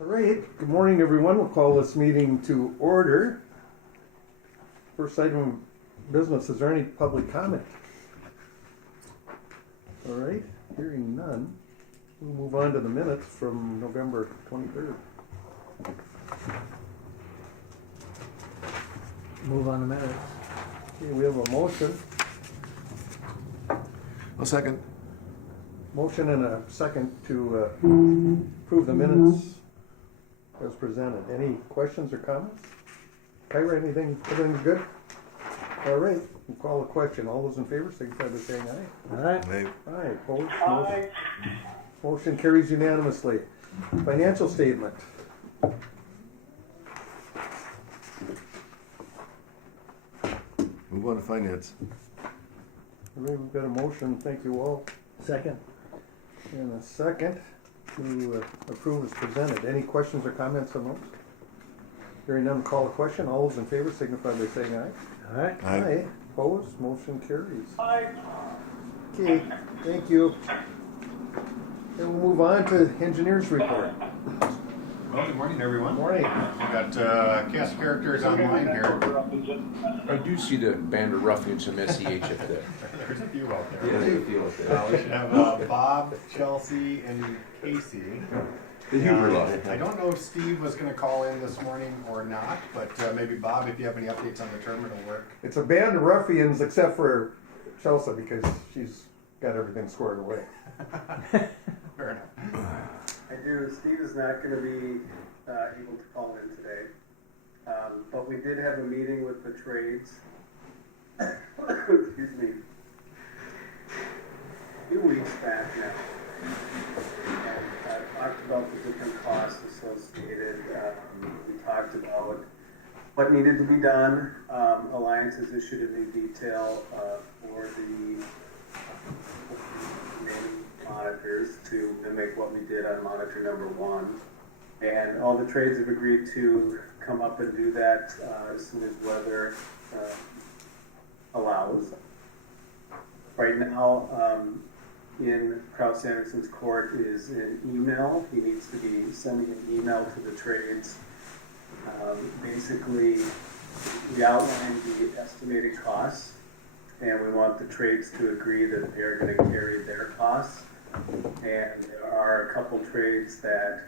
All right, good morning everyone. We'll call this meeting to order. First item of business, is there any public comment? All right, hearing none, we'll move on to the minutes from November 23rd. Move on the minutes. Okay, we have a motion. A second. Motion and a second to approve the minutes as presented. Any questions or comments? Kyra, everything good? All right, we'll call the question. All those in favor, signify by saying aye. All right. Hey. Aye, opposed? Motion carries unanimously. Financial statement. Move on to finance. All right, we've got a motion, thank you all, Second. and a second to approve as presented. Any questions or comments on those? Hearing none, call the question. All those in favor signify by saying aye. All right. Aye. Opposed? Motion carries. Aye. Okay, thank you. Then we'll move on to engineers report. Well, good morning, everyone. Morning. We've got cast characters online here. I do see the band of ruffians from SEH up there. There's a few out there. Yeah, there's a few up there. We should have Bob, Chelsea, and Casey. The Huber lot. I don't know if Steve was going to call in this morning or not, but maybe Bob, if you have any updates on the terminal work. It's a band of ruffians except for Chelsea because she's got everything squared away. Fair enough. I do. Steve is not going to be able to call in today. But we did have a meeting with the trades. Excuse me. A few weeks back now. And talked about the different costs associated. We talked about what needed to be done. Alliance has issued a new detail for the main monitors to mimic what we did on monitor number 1. And all the trades have agreed to come up and do that as soon as weather allows. Right now, in Kraus Anderson's court is an email. He needs to be sending an email to the trades. Basically, we outlined the estimated costs, and we want the trades to agree that they're going to carry their costs. And there are a couple trades that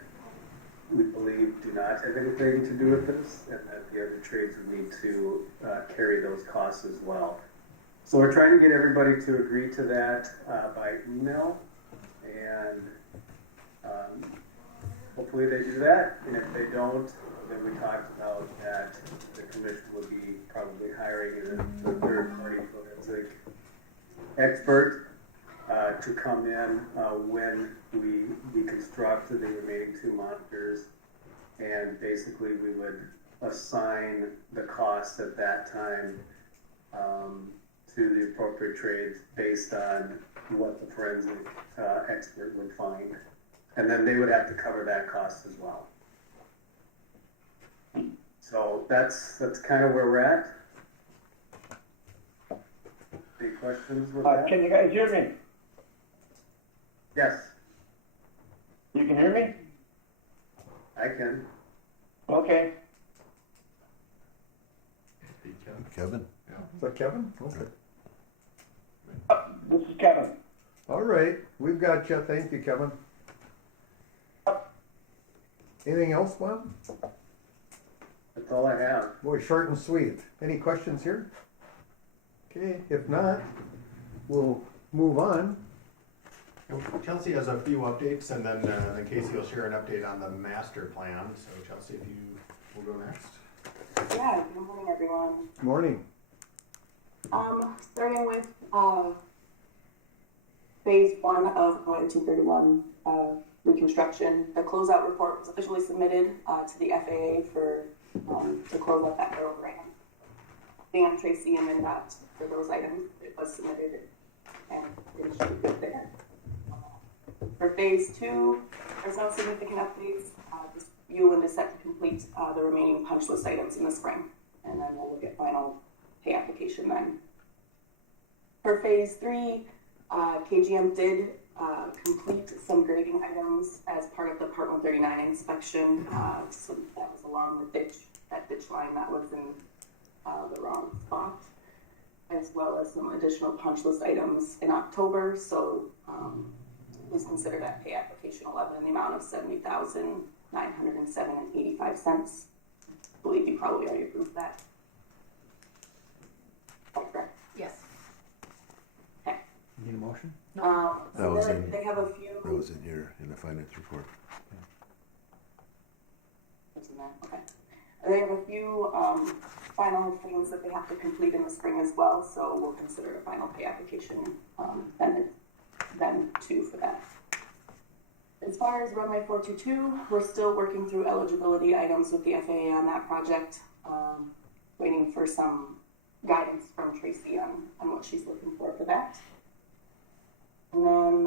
we believe do not have anything to do with this, and that the other trades would need to carry those costs as well. So we're trying to get everybody to agree to that by email, and hopefully they do that. And if they don't, then we talked about that the commission would be probably hiring a third-party forensic expert to come in when we deconstruct the remaining 2 monitors, and basically we would assign the cost at that time to the appropriate trades based on what the forensic expert would find. And then they would have to cover that cost as well. So that's kind of where we're at. Any questions with that? Can you guys hear me? Yes, You can hear me? I can. Okay. Kevin? Is that Kevin? Okay. This is Kevin. All right, we've got you. Thank you, Kevin. Anything else, Bob? That's all I have. Boy, short and sweet. Any questions here? Okay, if not, we'll move on. Chelsea has a few updates, and then Casey will share an update on the master plan. So Chelsea, if you will go next. Yeah, good morning, everyone. Morning. Starting with phase 1 of 231 reconstruction. The closeout report was officially submitted to the FAA for to close out that federal grant. Dan, Tracy, and MnDOT for those items. It was submitted and it should be good there. For phase 2, there's no significant updates. Just you and is set to complete the remaining punch list items in the spring, and then we'll look at final pay application then. For phase 3, KGM did complete some grading items as part of the Part 139 inspection. So that was along the that ditch line that was in the wrong spot, as well as some additional punch list items in October. So please consider that pay application 11 in the amount of $70,907.85. I believe you probably already approved that. Correct. Yes. Okay. Need a motion? So That was then in- they have a few. That was in the finance report. Isn't that okay? They have a few final things that they have to complete in the spring as well, so we'll consider a final pay application then too for that. As far as runway 422, we're still working through eligibility items with the FAA on that project, waiting for some guidance from Tracy on what she's looking for that. And then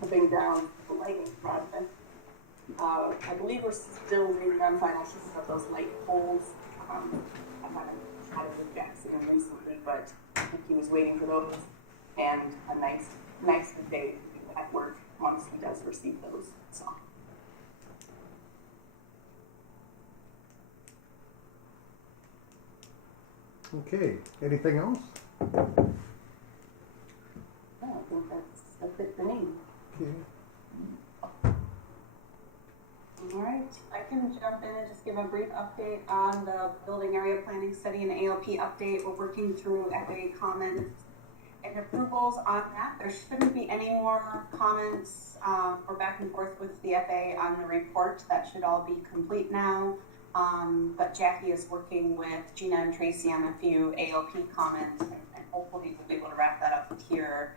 moving down the lighting project. I believe we're still waiting on final sheets of those light poles. I haven't chatted with Jackson recently, but I think he was waiting for those and a nice day to do that work once he does receive those. So. Okay, anything else? I think that's it for me. Okay. All right, I can jump in and just give a brief update on the building area planning study and AOP update. We're working through FAA comments and approvals on that. There shouldn't be any more comments or back and forth with the FAA on the report. That should all be complete now. But Jackie is working with Gina and Tracy on a few AOP comments, and hopefully we'll be able to wrap that up here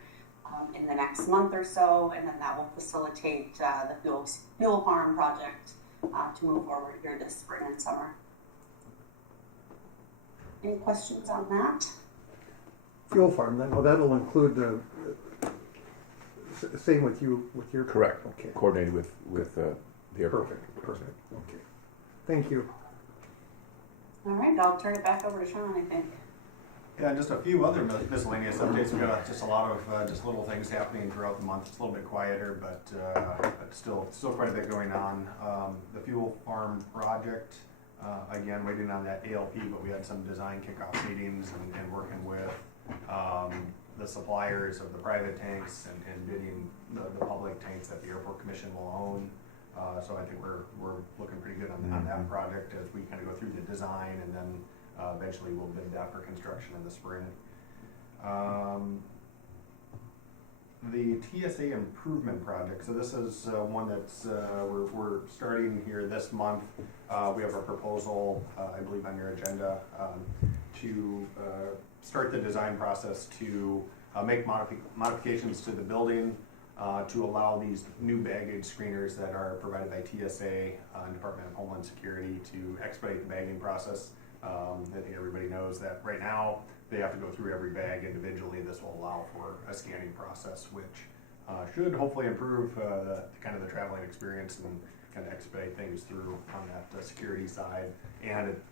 in the next month or so, and then that will facilitate the fuel farm project to move forward here this spring and summer. Any questions on that? Fuel farm, then, well, that'll include the, same with you, with your. Correct. Okay. Coordinated with the airport. Perfect, okay. Thank you. All right, I'll turn it back over to Sean, I think. Yeah, just a few other miscellaneous updates. We've got just a lot of just little things happening throughout the month. It's a little bit quieter, but still quite a bit going on. The fuel farm project, again, waiting on that ALP, but we had some design kickoff meetings and working with the suppliers of the private tanks and bidding the public tanks that the airport commission will own. So I think we're looking pretty good on that project as we kind of go through the design, and then eventually we'll bid that for construction in the spring. The TSA improvement project. So this is one that's we're starting here this month. We have a proposal, I believe, on your agenda to start the design process to make modifications to the building to allow these new baggage screeners that are provided by TSA and Department of Homeland Security to expedite the bagging process. I think everybody knows that right now they have to go through every bag individually. This will allow for a scanning process, which should hopefully improve the the traveling experience and kind of expedite things through on that security side, and it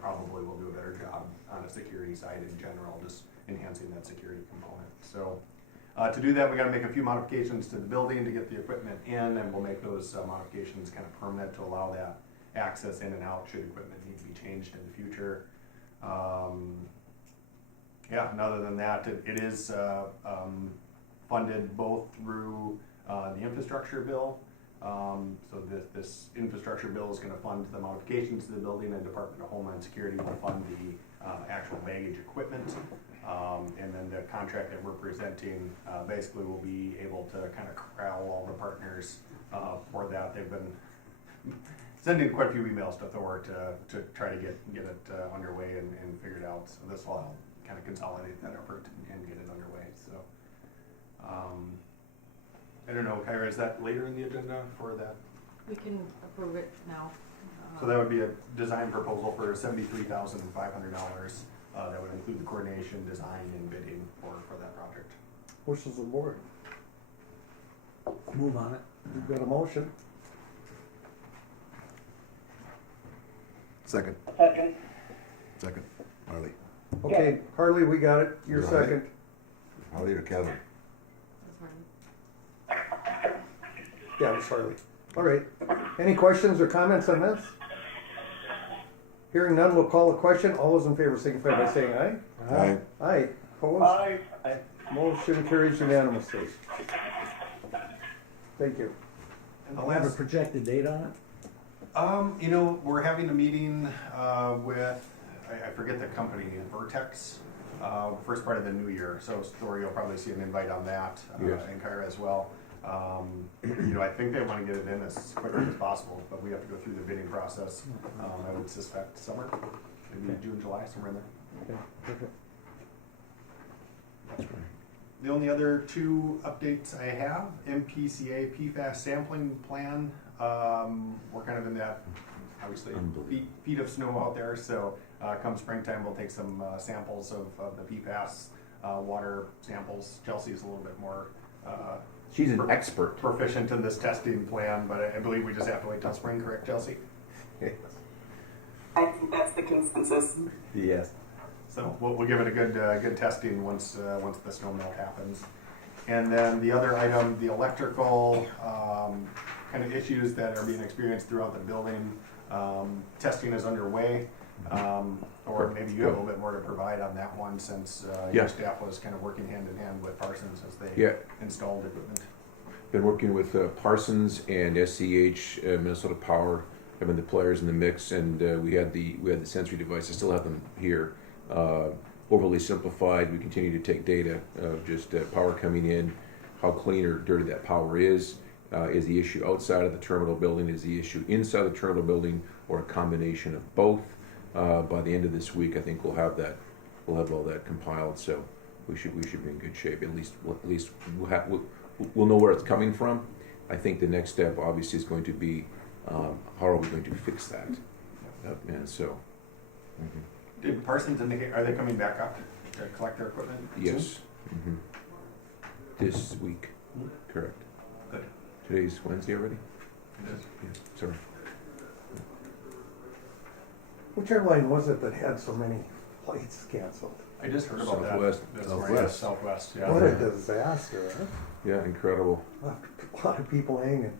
probably will do a better job on a security side in general, just enhancing that security component. So to do that, we got to make a few modifications to the building to get the equipment in, and we'll make those modifications kind of permanent to allow that access in and out should equipment need to be changed in the future. And other than that, it is funded both through the infrastructure bill. So this infrastructure bill is going to fund the modifications to the building, and Department of Homeland Security will fund the actual baggage equipment. And then the contract that we're presenting basically will be able to kind of corral all the partners for that. They've been sending quite a few emails to Thor to try to get it underway and figured out. So this will help kind of consolidate that effort and get it underway. So I don't know, Kyra, is that later in the agenda for that? We can approve it now. So that would be a design proposal for $73,500. That would include the coordination, design, and bidding for that project. Wishes of the board. Move on it. You've got a motion. Second. Second. Harley. Okay, Harley, we got it. You're You got it? second. Harley or Kevin? Yeah, Miss Harley. All right. Any questions or comments on this? Hearing none, we'll call the question. All those in favor signify by saying aye. Aye. Aye. Opposed? Motion carries unanimously. Thank you. And the Do you have a last, projected date on it? we're having a meeting with, I forget the company, Vertex, first part of the new year. So Story, you'll probably see an invite on that, Yes. and Kyra as well. I think they want to get it in as quickly as possible, but we have to go through the bidding process. I would suspect summer, maybe June, July, somewhere in there. Okay, perfect. The only other two updates I have, MPCA PFAS sampling plan. We're kind of in that, obviously, feet of snow out there. So come springtime, we'll take some samples of the PFAS water samples. Chelsea's a little bit more She's an expert. proficient in this testing plan, but I believe we just have to wait till spring, correct, Chelsea? I think that's the consensus. Yes. So we'll give it a good testing once the snow melt happens. And then the other item, the electrical kind of issues that are being experienced throughout the building. Testing is underway, or maybe you have a little bit more to provide on that one since your staff was kind of working hand in hand with Parsons as they installed equipment. Been working with Parsons and SCH, Minnesota Power, having the players in the mix, and we had the sensory device. I still have them here. Overly simplified. We continue to take data of just power coming in, how clean or dirty that power is the issue outside of the terminal building, is the issue inside the terminal building, or a combination of both. By the end of this week, I think we'll have all that compiled. So we should be in good shape. At least we'll know where it's coming from. I think the next step, obviously, is going to be how are we going to fix that? And so. Mm-hmm. Did Parsons indicate, are they coming back up to collect their equipment? Yes. Mm-hmm. This week. Correct. Good. Today's Wednesday already? It is. Yeah, sorry. Which airline was it that had so many flights canceled? I just heard about Southwest. that. This morning. Southwest, yeah. What a disaster, huh? Yeah, incredible. A lot of people hanging.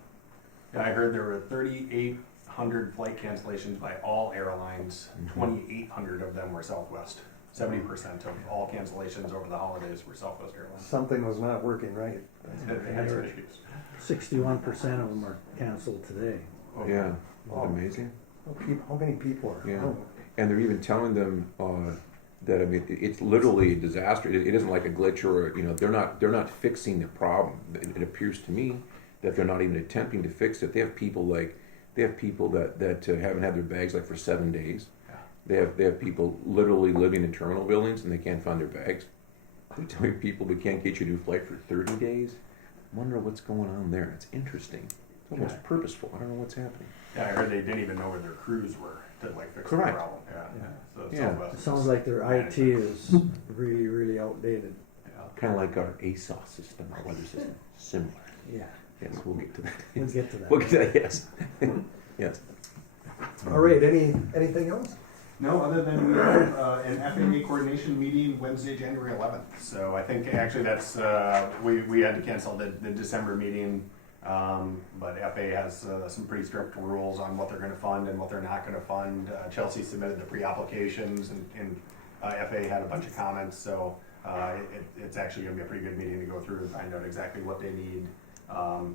Yeah, I heard there were 3,800 flight cancellations by all airlines. 2,800 of them were Southwest. 70% of all cancellations over the holidays were Southwest Airlines. Something was not working right. They had some issues. 61% of them are canceled today. Oh, Yeah, isn't that amazing? How many people are? Yeah. Oh, And they're even telling them that it's literally a disaster. It isn't like a glitch or they're not fixing the problem. It appears to me that they're not even attempting to fix it. They have people that haven't had their bags for 7 days. Yeah. They have people literally living in terminal buildings and they can't find their bags. They're telling people we can't get you a new flight for 30 days. I wonder what's going on there. It's interesting. It's almost purposeful. I don't know what's happening. Yeah, I heard they didn't even know where their crews were to fix Correct. the problem. Yeah. So Yeah. Southwest It sounds like their IT is really, really outdated. Kind of like our ASOS system, our weather system. Similar. Yeah, Yes, we'll get to that. we'll get to that. We'll get to that, yes. Yes. All right, anything else? No, other than we have an FAA coordination meeting Wednesday, January 11th. So I think actually that's, we had to cancel the December meeting, but FAA has some pretty strict rules on what they're going to fund and what they're not going to fund. Chelsea submitted the pre-applications and FAA had a bunch of comments. So it's actually going to be a pretty good meeting to go through and find out exactly what they need,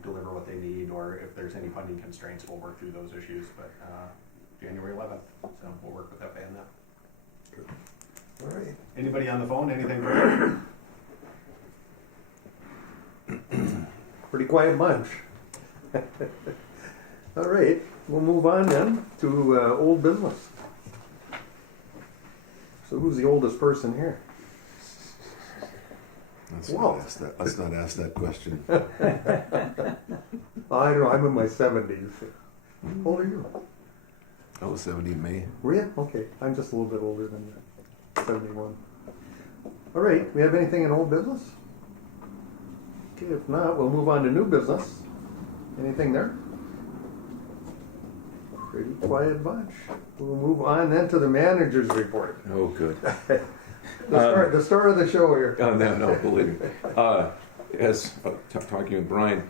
deliver what they need, or if there's any funding constraints, we'll work through those issues. But January 11th, so we'll work with FAA on that. Good. All right. Anybody on the phone? Anything further? Pretty quiet bunch. All right, we'll move on then to old business. So who's the oldest person here? Let's Whoa. not ask that question. I don't know, I'm in my 70s. How old are you? I was 70 in May. Were you? Okay, I'm just a little bit older than you. 71. All right, we have anything in old business? Okay, if not, we'll move on to new business. Anything there? Pretty quiet bunch. We'll move on then to the manager's report. Oh, good. The start of the show here. Oh, no, believe me. As talking with Brian,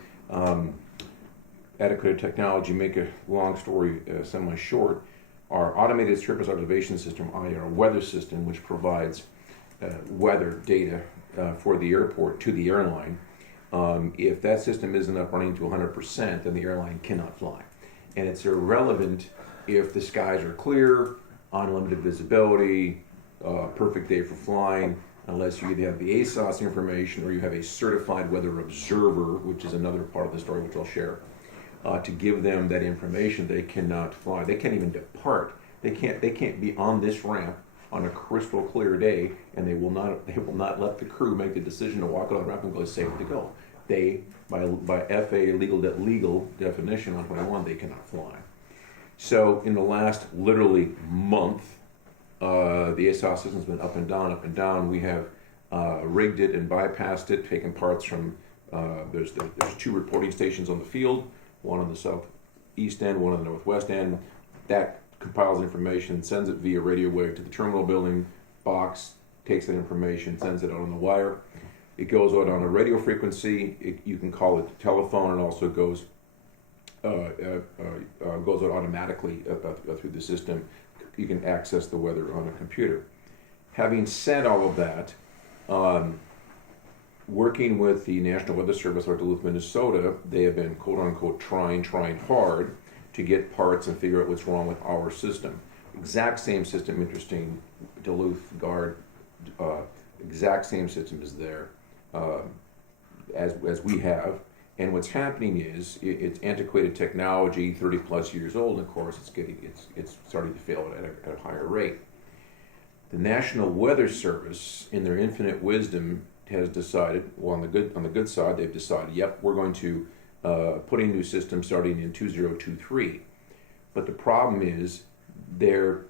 adequate technology, make a long story semi-short, our automated surface observation system, our weather system, which provides weather data for the airport to the airline, if that system isn't up running to 100%, then the airline cannot fly. And it's irrelevant if the skies are clear, unlimited visibility, perfect day for flying, unless you either have the ASOS information or you have a certified weather observer, which is another part of the story which I'll share, to give them that information. They cannot fly. They can't even depart. They can't be on this ramp on a crystal clear day, and they will not let the crew make the decision to walk on the ramp and go safe to go. They, by FAA legal definition on 21, they cannot fly. So in the last literally month, the ASOS system's been up and down, up and down. We have rigged it and bypassed it, taken parts from, there's 2 reporting stations on the field, one on the southeast end, one on the northwest end. That compiles information, sends it via radio wave to the terminal building, box takes that information, sends it out on the wire. It goes out on a radio frequency. You can call it telephone, and also goes out automatically through the system. You can access the weather on a computer. Having said all of that, working with the National Weather Service out of Duluth, Minnesota, they have been quote-unquote trying hard to get parts and figure out what's wrong with our system. Exact same system, interesting, Duluth, Guard, exact same system is there as we have. And what's happening is it's antiquated technology, 30 plus years old, and of course it's starting to fail at a higher rate. The National Weather Service, in their infinite wisdom, has decided, well, on the good side, they've decided, yep, we're going to put in new systems starting in 2023. But the problem is the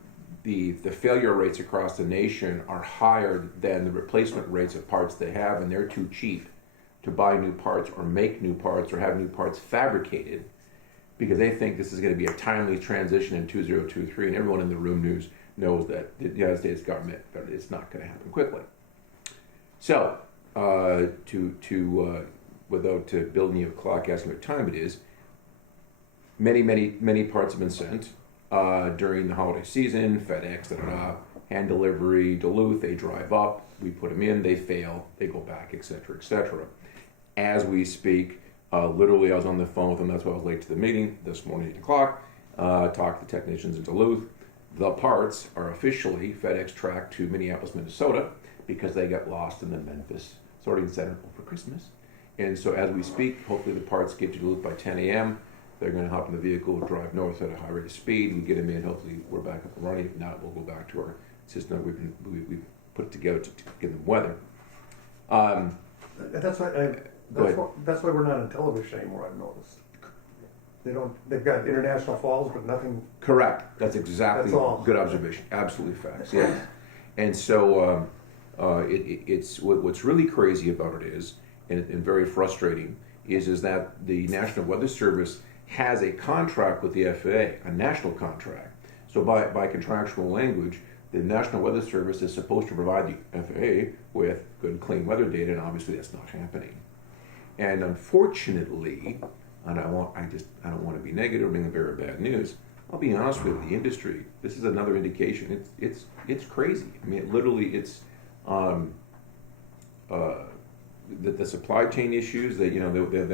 failure rates across the nation are higher than the replacement rates of parts they have, and they're too cheap to buy new parts or make new parts or have new parts fabricated, because they think this is going to be a timely transition in 2023, and everyone in the room knows that the United States government, it's not going to happen quickly. So, without building you a clock asking what time it is, many parts have been sent during the holiday season. FedEx, hand delivery, Duluth, they drive up, we put them in, they fail, they go back, etc., etc. As we speak, literally I was on the phone with them, that's why I was late to the meeting this morning at 8 o'clock, talked to the technicians in Duluth. The parts are officially FedEx tracked to Minneapolis, Minnesota, because they got lost in the Memphis sorting center over Christmas. And so as we speak, hopefully the parts get to Duluth by 10 a.m. They're going to hop in the vehicle, drive north at a high rate of speed, and get them in. Hopefully we're back up and running. If not, we'll go back to our system we've put together to give them weather. That's why we're not on television anymore, I've noticed. They've got international falls, but nothing. Correct. That's exactly good observation. Absolutely facts. Yes. And so it's what's really crazy about it is, and very frustrating, is that the National Weather Service has a contract with the FAA, a national contract. So by contractual language, the National Weather Service is supposed to provide the FAA with good, clean weather data, and obviously that's not happening. And unfortunately, and I don't want to be negative or bring very bad news. I'll be honest with you, the industry, this is another indication. It's crazy. I mean, it's the supply chain issues that they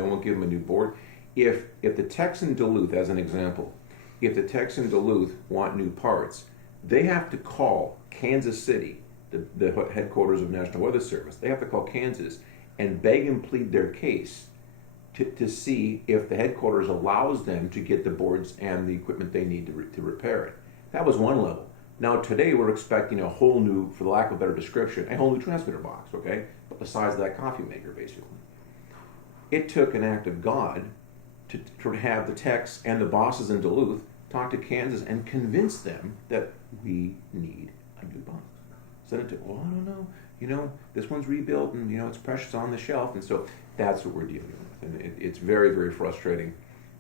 won't give them a new board. If the techs in Duluth, as an example, if the techs in Duluth want new parts, they have to call Kansas City, the headquarters of National Weather Service. They have to call Kansas and beg and plead their case to see if the headquarters allows them to get the boards and the equipment they need to repair it. That was one level. Now today we're expecting a whole new, for the lack of a better description, a whole new transmitter box, okay? But the size of that coffee maker, basically. It took an act of God to have the techs and the bosses in Duluth talk to Kansas and convince them that we need a new box. Send it to, well, I don't know, this one's rebuilt and, it's precious on the shelf. And so that's what we're dealing with. And it's very, very frustrating.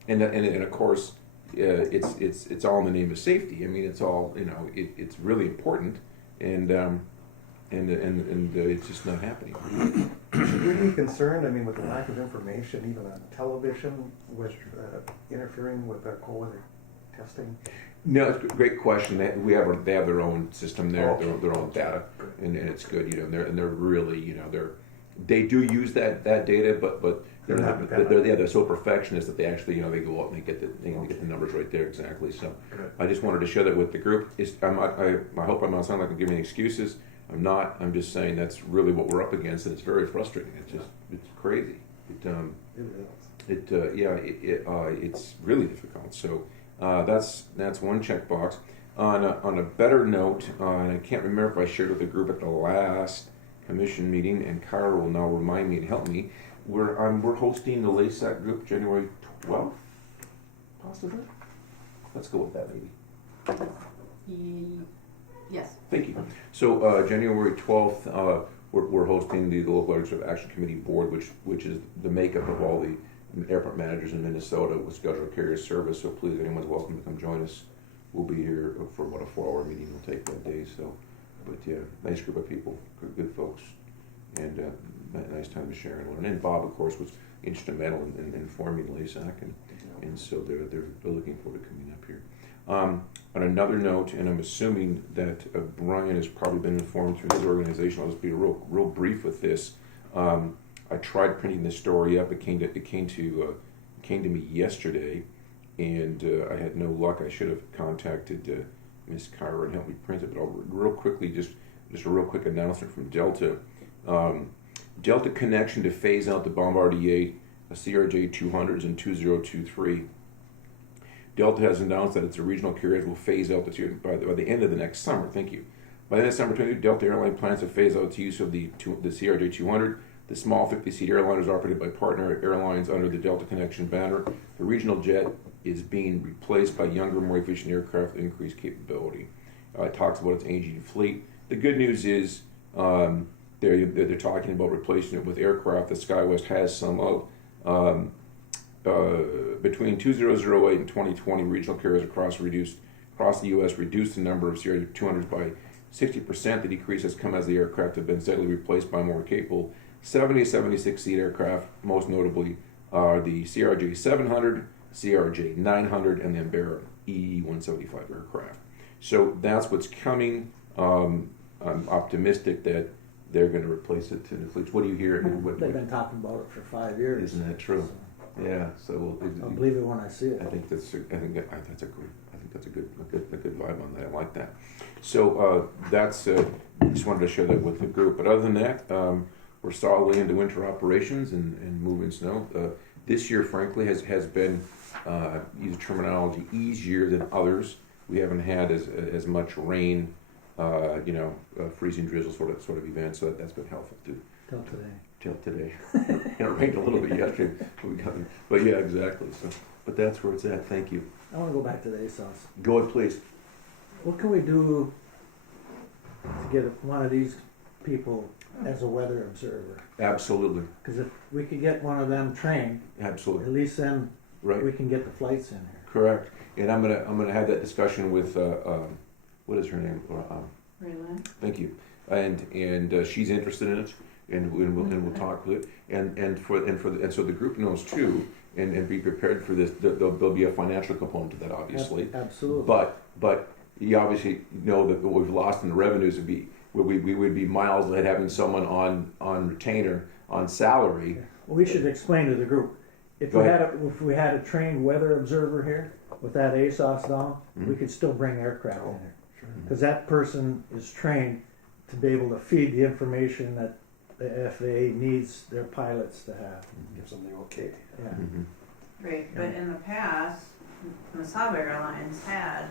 And of course, it's all in the name of safety. I mean, it's all, it's really important. And and it's just not happening. Should we be concerned, I mean, with the lack of information, even on television, with interfering with our cold weather testing? No, it's a great question. They have their own system there, Okay. their own data, and it's good. You know, and they're really, you know, they do use that data, but They're not dependent. they're so perfectionist that they actually, you know, they go out and they get the numbers right there exactly. So Good. I just wanted to share that with the group. I hope I'm not sounding like I'm giving excuses. I'm not. I'm just saying that's really what we're up against, and it's very frustrating. It's crazy. It's really difficult. So that's one checkbox. On a better note, and I can't remember if I shared with the group at the last commission meeting, and Kara will now remind me and help me. We're hosting the LASAC group January 12th, possibly. Let's go with that, maybe. Yes. Thank you. So January 12th, we're hosting the Local Legislative Action Committee Board, which is the makeup of all the airport managers in Minnesota with scheduled carrier service. So please, anyone's welcome to come join us. We'll be here for about a 4-hour meeting. We'll take that day. So, but yeah, nice group of people, good folks, and nice time to share and learn. And Bob, of course, was instrumental in forming LASAC, and so they're looking forward to coming up here. On another note, and I'm assuming that Brian has probably been informed through his organization. I'll just be real brief with this. I tried printing this story up. It came to me yesterday, and I had no luck. I should have contacted Miss Kyra and helped me print it. But I'll real quickly just a real quick announcement from Delta. Delta connection to phase out the Bombardier CRJ 200s in 2023. Delta has announced that its regional carriers will phase out by the end of the next summer. Thank you. By the end of summer 2022, Delta Airline plans to phase out its use of the CRJ 200. The small 50-seat airliner is operated by partner airlines under the Delta Connection banner. The regional jet is being replaced by younger, more efficient aircraft with increased capability. It talks about its aging fleet. The good news is they're talking about replacing it with aircraft that SkyWest has some of. Between 2008 and 2020, regional carriers across the U.S. reduced the number of CRJ 200s by 60%. The decrease has come as the aircraft have been steadily replaced by more capable 76-seat aircraft. Most notably are the CRJ 700, CRJ 900, and the Embraer EE 175 aircraft. So that's what's coming. I'm optimistic that they're going to replace it to the fleets. What do you hear? They've been talking about it for 5 years. Isn't that true? Yeah. So I'll believe it when I see it. I think that's a good vibe on that. I like that. So that's just wanted to share that with the group. But other than that, we're solidly into winter operations and moving snow. This year, frankly, has been use terminology easier than others. We haven't had as much rain, freezing drizzle sort of event. So that's been helpful too. Till today. It rained a little bit yesterday. But yeah, exactly. So, but that's where it's at. Thank you. I want to go back to the ASOS. Go ahead, please. What can we do to get one of these people as a weather observer? Absolutely. Because if we could get one of them trained, Absolutely. at least then Right. we can get the flights in here. Correct. And I'm gonna have that discussion with what is her name? Raylan. Thank you. And she's interested in it, and we'll talk with it. And so the group knows too, and be prepared for this. There'll be a financial component to that, obviously. Absolutely. But you obviously know that what we've lost in the revenues we would be miles ahead having someone on retainer on salary. Well, we should explain to the group. If we had a trained weather observer here with that ASOS down, we could still bring aircraft in here. Because that person is trained to be able to feed the information that the FAA needs their pilots to have. Gives them the okay. Yeah. Right, but in the past, Masaba Airlines had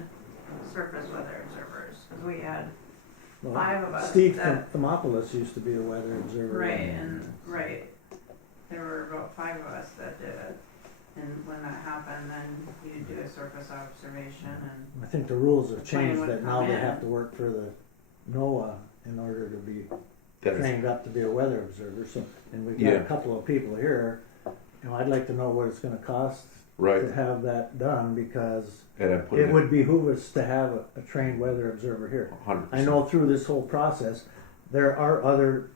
surface weather observers, because we had Well, 5 of us. Steve that- Thermopolis used to be a weather observer. Right. There were about 5 of us that did it. And when that happened, then you do a surface observation and I think the rules have plane changed would that come now they in. have to work for the NOAA in order to be That is- trained up to be a weather observer. So, and we've got Yeah. a couple of people here. I'd like to know what it's going to cost Right. to have that done, because And I put it would behoove us to have a trained weather observer here. 100%. I know through this whole process, there are other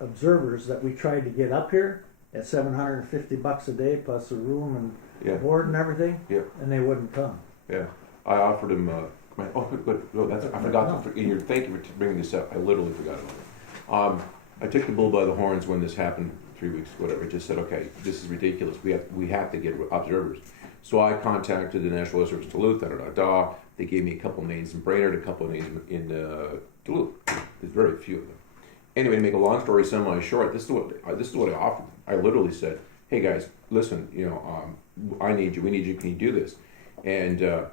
observers that we tried to get up here at $750 a day plus a room Yeah. and board and everything, Yeah. and they wouldn't come. Yeah, I offered him. I forgot. Thank you for bringing this up. I literally forgot about it. I took the bull by the horns when this happened 3 weeks, whatever. Just said, okay, this is ridiculous. We have to get observers. So I contacted the National Weather Service Duluth. They gave me a couple names in Brainerd, a couple of names in Duluth. There's very few of them. Anyway, to make a long story semi-short, this is what I offered. I literally said, "Hey guys, listen, I need you. We need you. Can you do this?" And so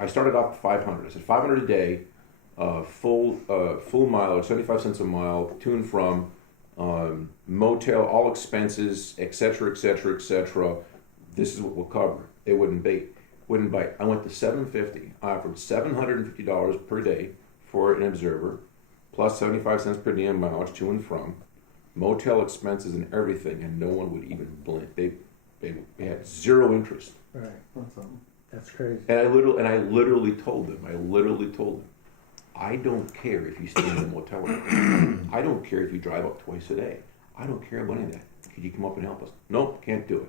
I started off at 500. I said 500 a day, full mile, or 75 cents a mile, to and from, motel, all expenses, etc., etc., etc. This is what we'll cover. They wouldn't bite. I went to 750. I offered $750 per day for an observer, plus 75 cents per diem mileage to and from, motel expenses and everything, and no one would even blink. They had zero interest. Right. That's crazy. And I literally told them, I don't care if you stay in a motel room. I don't care if you drive up twice a day. I don't care about any of that. Could you come up and help us? Nope, can't do it.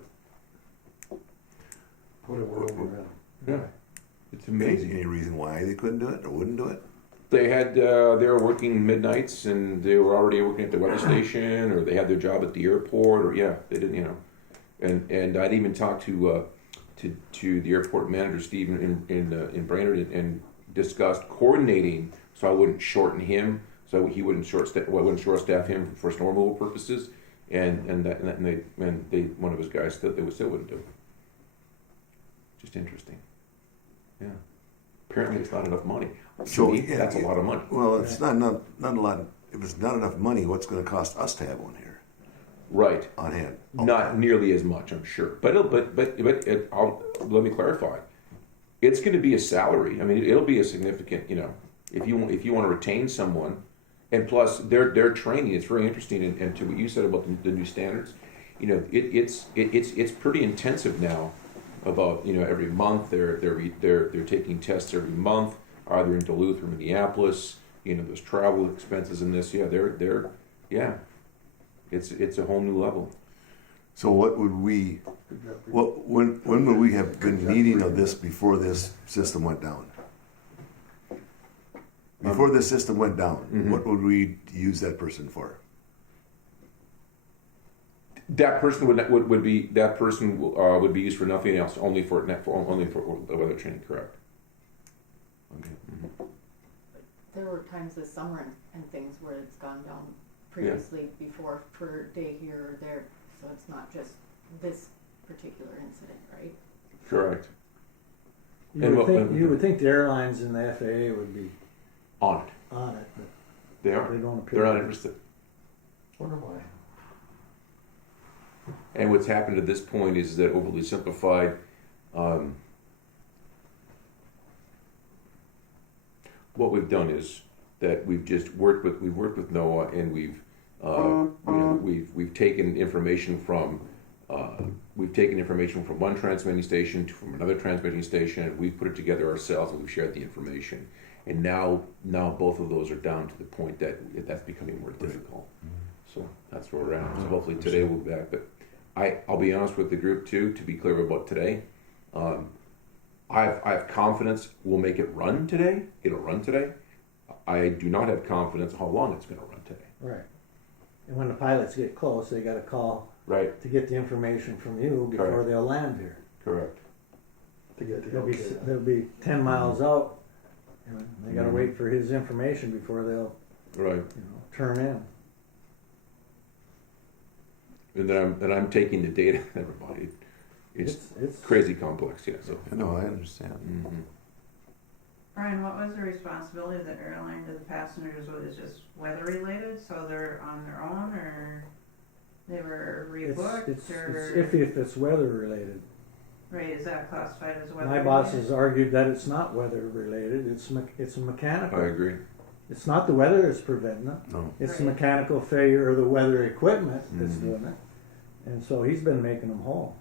What a world we're in. Yeah, it's amazing. Any reason why they couldn't do it or wouldn't do it? They were working midnights, and they were already working at the weather station, or they had their job at the airport, or they didn't, And I'd even talked to the airport manager, Steve, in Brainerd, and discussed coordinating so I wouldn't shorten him, so he wouldn't short staff him for snow removal purposes, and one of his guys still wouldn't do it. Just interesting. Yeah. Apparently, it's not enough money. So, To me, yeah, that's a lot of money. Well, it's not a lot. If it's not enough money, what's going to cost us to have one here Right. on hand? Not nearly as much, I'm sure. But let me clarify. It's going to be a salary. I mean, it'll be a significant. If you want to retain someone, and plus their training is very interesting. And to what you said about the new standards, it's pretty intensive now. About every month they're taking tests every month, either in Duluth or Minneapolis. There's travel expenses in this. It's a whole new level. So what would we? When would we have been needing of this before this system went down? Before this system went down, what would we use that person for? That person would be used for nothing else, only for the weather training. Correct. Okay. Mm-hmm. There were times this summer and things where it's gone down previously before per day here or there, so it's not just this particular incident, right? Correct. You would think the airlines and the FAA would be on it, but they are. they don't appear. They're not interested. Wonder why. And what's happened at this point is that overly simplified. What we've done is that we've worked with NOAA, and we've taken information from one transmitting station from another transmitting station, and we've put it together ourselves, and we've shared the information. And now both of those are down to the point that that's becoming more difficult. So that's where we're at. So hopefully today we'll be back. But I'll be honest with the group too, to be clear about today. I have confidence we'll make it run today. It'll run today. I do not have confidence how long it's going to run today. Right. And when the pilots get close, they got to call Right. to get the information from you before Correct. they'll land here. Correct. To get the They'll be 10 miles out, and they got to wait for his information before they'll Right. turn in. And then I'm taking the data. Everybody, it's crazy complex. Yeah. So. No, I understand. Mm-hmm. Brian, what was the responsibility of the airline to the passengers? Was it just weather related, so they're on their own, or they were rebooked, It's or iffy if it's weather related. right? Is that classified as weather? My bosses argued that it's not weather related. It's a mechanical. I agree. It's not the weather that's preventing it. No. It's the Right. mechanical failure of the weather equipment that's doing it. And so he's been making them whole.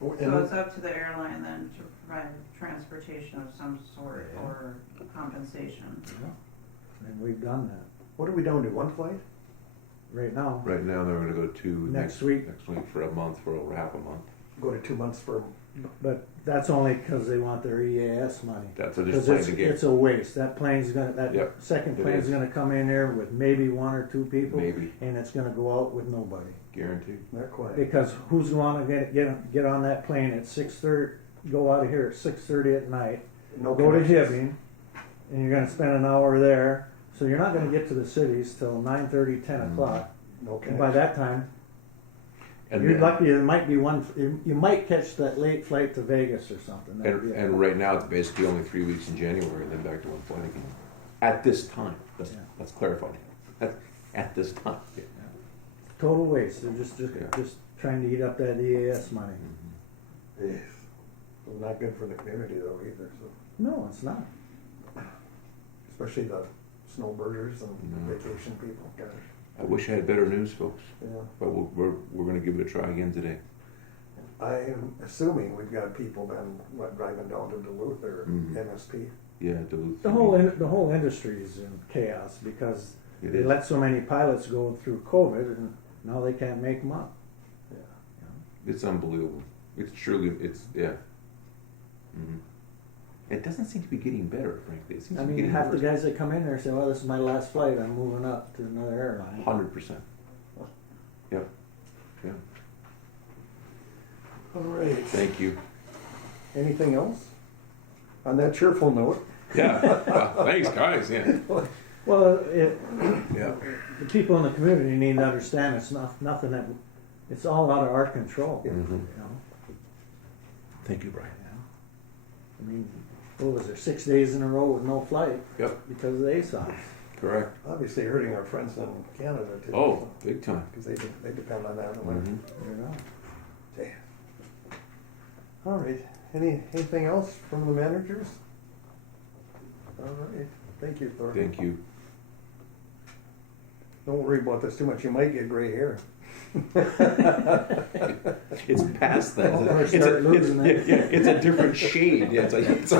Oh, So it's up to the airline then to provide transportation of some sort or compensation. Yeah. And we've done that. What are we down to, one flight? right now. Right now, they're gonna go to Next week. Next week for a month, for over half a month. Go to 2 months for, But that's only because they want their EAS money. That's what they're Because trying it's, to get. it's a waste. That plane's gonna, that Yep, second it plane's is. gonna come in there with maybe 1 or 2 people, Maybe, and it's gonna go out with nobody. guaranteed. not quite. Because who's gonna get on that plane at 6:30, go out of here at 6:30 at night, No go to connections. Hibbing, and you're gonna spend an hour there, so you're not gonna get to the cities till 9:30, 10 o'clock. No And connections. by that time, And you're then- lucky, there might be one, you might catch that late flight to Vegas or something. That'd be it. And right now, it's basically only 3 weeks in January, and then back to one flight again. At this time, Yeah. let's clarify. At this time. Yeah. Total waste, they're Yeah. just trying to eat up that EAS money. Yes. Well, not good for the community though either, so, No, it's not. especially the snowbirders and No. vacation people, gosh, I wish I had better news, folks, yeah. but we're gonna give it a try again today. I am assuming we've got people then, driving down to Duluth or Mhm. MSP. Yeah, Duluth. The whole industry is in chaos because It they is. let so many pilots go through COVID and now they can't make them up. Yeah. It's unbelievable. It's truly, yeah. Mhm. It doesn't seem to be getting better, frankly. It seems I to be mean, getting half the worse. guys that come in there say, well, this is my last flight, I'm moving up to another airline. 100%. Yep. Yeah. All right, Thank you. anything else? On that cheerful note, Yeah. Well, thanks, guys. Yeah. Well, Yeah. the people in the community need to understand it's nothing that, it's all out of our control, Yeah. you Mhm. know? Thank you, Brian. I mean, what was there, 6 days in a row with no flight Yep. because of the ASOS? Correct. obviously hurting our friends in Canada too. Oh, big time. Because they depend on that in the winter. Mhm. You know? Damn. All right, anything else from the managers? All right, thank you, Thor. Thank you. Don't worry about this too much, you might get gray hair. It's past that. Oh, we're It's starting losing it. yeah, it's a different shade. Yeah, it's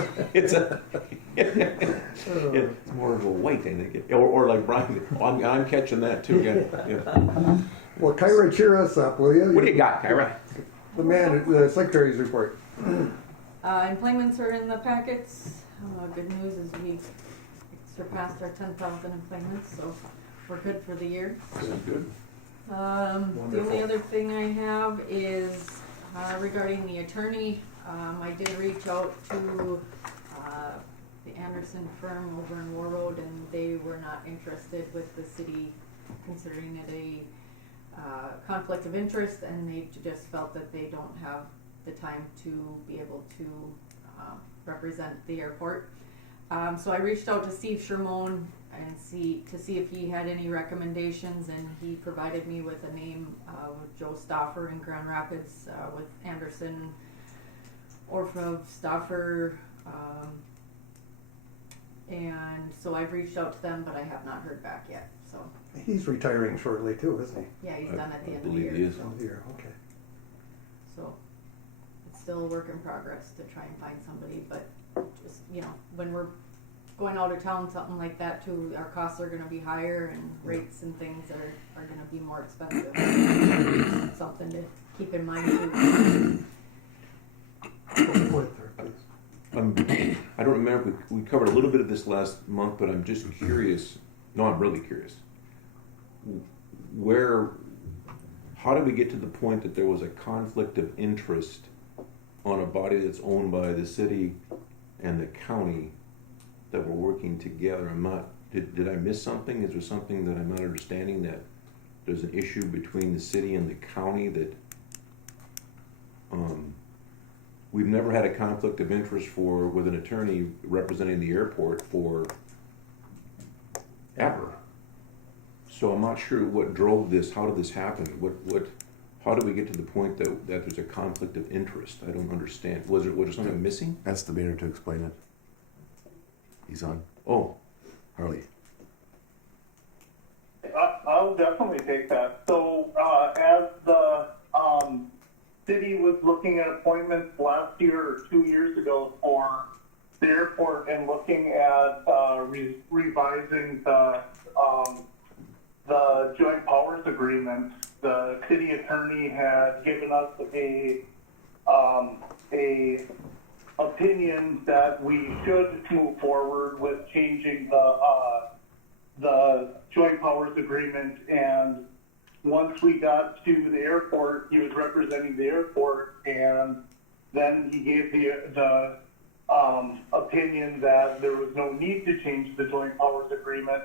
more of a white, I think. Or like Brian. I'm catching that too. Yeah. Well, Kyra, cheer us up, will you? What do you got, Kyra? The secretary's report. Employments are in the packets. Good news is we surpassed our 10,000 employments, so we're good for the year. Good. The Wonderful. only other thing I have is regarding the attorney. I did reach out to the Anderson firm over in War Road, and they were not interested with the city considering it a conflict of interest, and they just felt that they don't have the time to be able to represent the airport. So I reached out to Steve Shermone and see if he had any recommendations, and he provided me with a name with Joe Stoffer in Grand Rapids, with Anderson, Orfov, Stoffer, and so I've reached out to them, but I have not heard back yet. So He's retiring shortly too, isn't he? yeah, he's done at the I end of the believe year. he is. Oh dear, okay. So it's still a work in progress to try and find somebody, but just, when we're going out of town, something like that too, our costs are gonna be higher and rates and things are gonna be more expensive. Something to keep in mind too. Go ahead, sir, please. I don't remember, we covered a little bit of this last month, but I'm just curious. No, I'm really curious. How did we get to the point that there was a conflict of interest on a body that's owned by the city and the county that were working together? Did I miss something? Is there something that I'm not understanding, that there's an issue between the city and the county that, we've never had a conflict of interest with an attorney representing the airport for ever. So I'm not sure what drove this. How did this happen? How did we get to the point that there's a conflict of interest? I don't understand. Was there something missing? Ask the mayor to explain it. He's on. Oh, Harley. I'll definitely take that. So as the city was looking at appointments last year or 2 years ago for the airport and looking at revising the the joint powers agreement, the city attorney had given us a opinion that we should move forward with changing the joint powers agreement. And once we got to the airport, he was representing the airport, and then he gave the opinion that there was no need to change the joint powers agreement.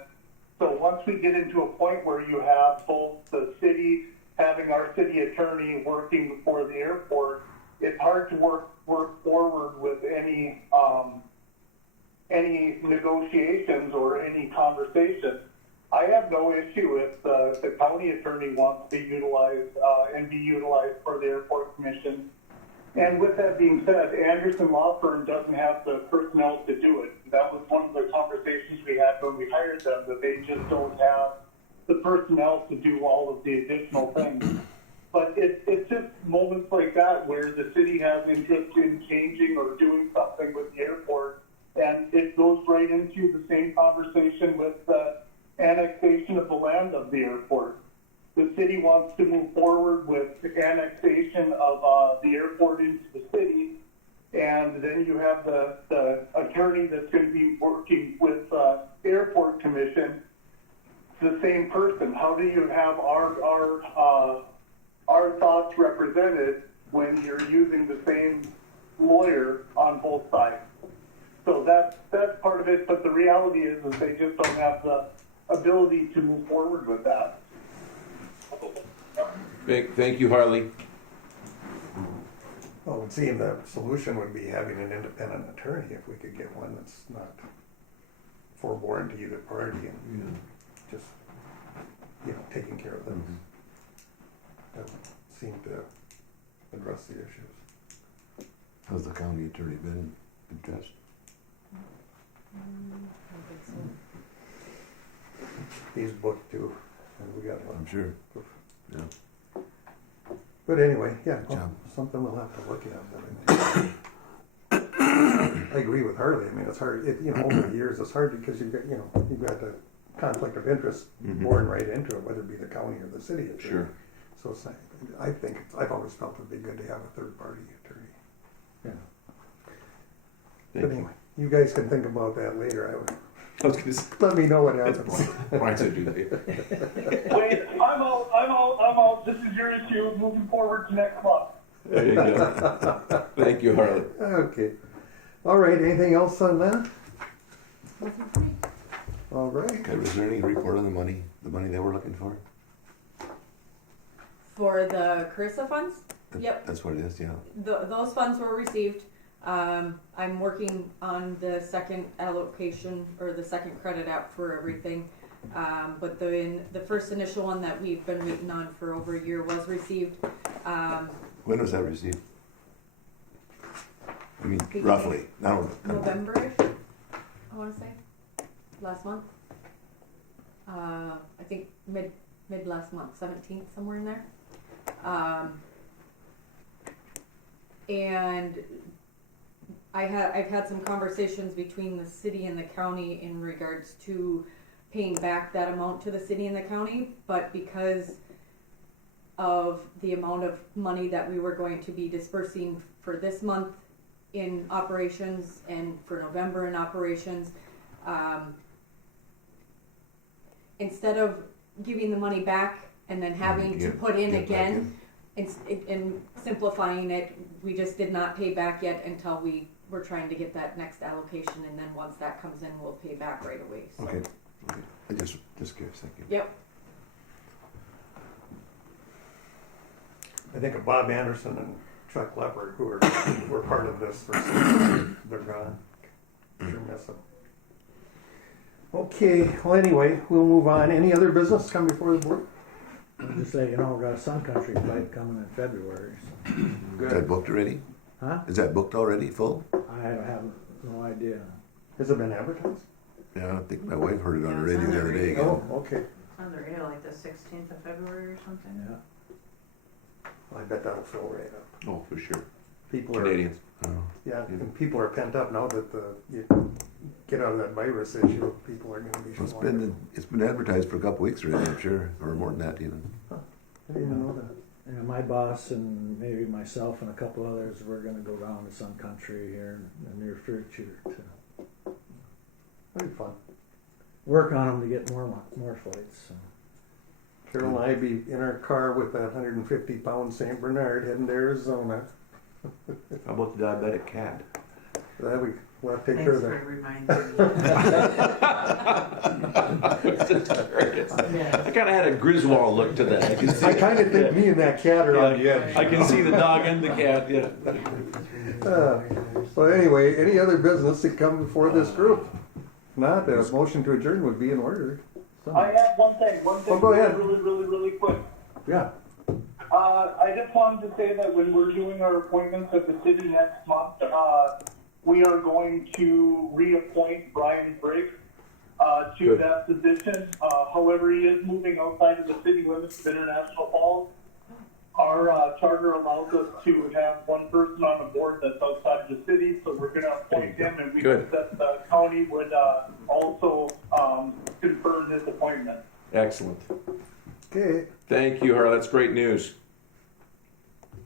So once we get into a point where you have both the city having our city attorney working for the airport, it's hard to work forward with any negotiations or any conversation. I have no issue if the county attorney wants to utilize and be utilized for the airport commission. And with that being said, Anderson Law Firm doesn't have the personnel to do it. That was one of the conversations we had when we hired them, that they just don't have the personnel to do all of the additional things. But it's just moments like that where the city has interest in changing or doing something with the airport, and it goes right into the same conversation with the annexation of the land of the airport. The city wants to move forward with the annexation of the airport into the city, and then you have the attorney that's going to be working with the airport commission, the same person. How do you have our thoughts represented when you're using the same lawyer on both sides? So that's part of it, but the reality is they just don't have the ability to move forward with that. Thank you, Harley. Well, it would seem the solution would be having an independent attorney if we could get one that's not foreborn to either party and just, taking care of things. That would seem to address the issues. Has the county attorney been addressed? He's booked too, and we got one. I'm sure. Yeah. But anyway, yeah, Good job. something we'll have to look at. But I agree with Harley. I mean, it's hard. Over the years, it's hard because you've got the conflict of interest born right into it, whether it be the county or the city attorney. Sure. So I've always felt it'd be good to have a third party attorney. Thank But anyway, you guys can think about that later. I was going to say, Let me know what happens. Brian said do that. Wait, I'm out. This is your issue moving forward to next month. There you go. Thank you, Harley. Okay. All right. Anything else on that? All right. Okay, was there any report on the money they were looking for? For the Carissa funds? Yep. That's what it is, yeah. Those funds were received. I'm working on the second allocation or the second credit app for everything. But the first initial one that we've been waiting on for over a year was received. When was that received? I mean, roughly. November-ish, I want to say. Last month. I think mid last month, 17th, somewhere in there. And I've had some conversations between the city and the county in regards to paying back that amount to the city and the county, but because of the amount of money that we were going to be dispersing for this month in operations and for November in operations, instead of giving the money back and then having to put in again and simplifying it, we just did not pay back yet until we were trying to get that next allocation, and then once that comes in, we'll pay back right away. So. Okay. I just curious, thank you. Yep. I think of Bob Anderson and Chuck Leopard, who were part of this. They're gone. Sure miss them. Okay. Well, anyway, we'll move on. Any other business come before the board? Just let you know, we got a Sun Country flight coming in February. So. Is that booked already? Huh? Is that booked already, full? I have no idea. Has it been advertised? Yeah, I think my wife heard it on the Yeah, it's radio the on the other day radio. again. Oh, okay. It's on the radio like the 16th of February or something. Yeah. Well, I bet that'll fill right up. Oh, for sure. People are Canadians. Oh. Yeah, and people are pent up now that the get out of that virus issue, people are gonna be It's showing. been advertised for a couple weeks already, I'm sure, or more than that even. I didn't even know that. And my boss and maybe myself and a couple others, we're gonna go down to Sun Country here in the near future to That'd be fun. work on them to get more flights. So. Carol and I be in our car with that 150-pound St. Bernard heading to Arizona. How about the diabetic cat? We'll have to take care Thanks of for that. reminding me. I kind of had a Griswold look to that. I can see I kind of think me and that cat are on the edge. I can see the dog and the cat. Yeah. So anyway, any other business that come before this group? If not, a motion to adjourn would be in order. I have one thing Oh, go ahead. really quick. Yeah. I just wanted to say that when we're doing our appointments at the city next month, we are going to reappoint Brian Briggs to Good. that position. However, he is moving outside of the city limits of International Falls. Our charter allows us to have one person on the board that's outside of the city, so we're going to appoint him, and we Good. hope that the county would also confirm his appointment. Excellent. Okay. Thank you, Harl. That's great news.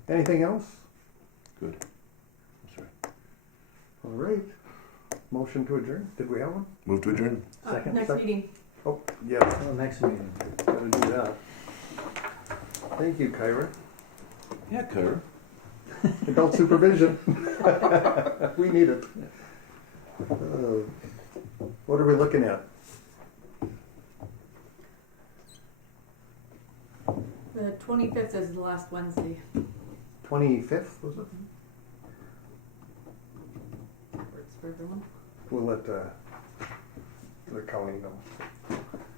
Anything else? Good. All right. Motion to adjourn. Did we have one? Move to adjourn? Second, Next second. meeting. Oh, yeah. Well, next meeting. Gotta do that. Thank you, Kyra. Yeah, Kurt. Adult supervision. We need it. What are we looking at? The 25th is the last Wednesday. 25th, was it? Works for everyone. We'll let the county know.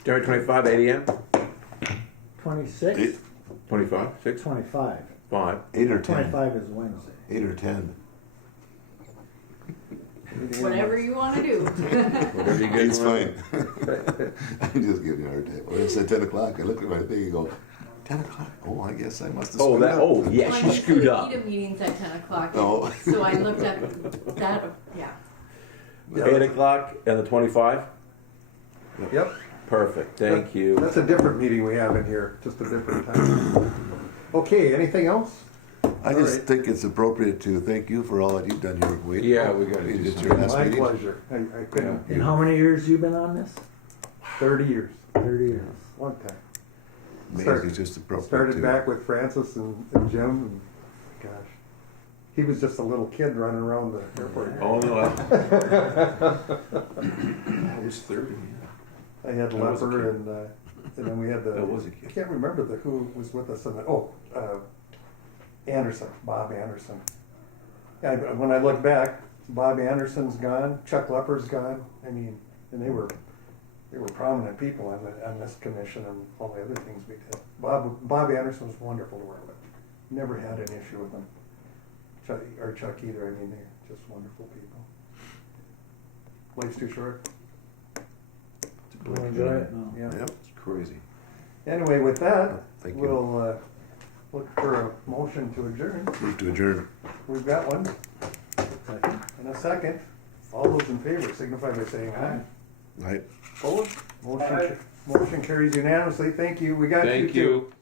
January 25, 8 a.m. 26? 25, 6, 25. 5. 8 or 10? 25 is Wednesday. 8 or 10? Whatever you want to do. Whatever you guys It's want. fine. I'm just giving you a hard time. When it said 10 o'clock, I looked at my thing and go, 10 o'clock? Oh, I guess I must have Oh, screwed that. up. Oh, yeah. Well, She I screwed the up. PETA meeting's at 10 o'clock. Oh. So I looked at that. Yeah. 8 o'clock and the 25. Yep. Perfect. Thank you. That's a different meeting we have in here, just a different time. Okay, anything else? I just think it's appropriate to thank you for all that you've done here, Wade. Yeah, we got to You do did something. your last My meeting. pleasure. I couldn't. And how many years you been on this? 30 years. 30 years. Long time. Maybe it's just appropriate Started to. back with Francis and Jim, and gosh, he was just a little kid running around the airport. Oh, no. I was 30. I had I was a Leper, kid. and then we had the. I was a kid. I can't remember who was with us. Anderson, Bob Anderson. Yeah, when I look back, Bob Anderson's gone, Chuck Leper's gone. I mean, and they were prominent people on this commission and all the other things we did. Bob Anderson was wonderful to work with. Never had an issue with him. Chuck either. I mean, they're just wonderful people. Life's too short. We'll enjoy it. No. Yeah. Yep. It's crazy. Anyway, with that, Thank you. we'll look for a motion to adjourn. Move to adjourn. We've got one Second. and a second. All those in favor signify by saying aye. Right. Opposed? Motion carries unanimously. Thank you. We got you Thank too. you.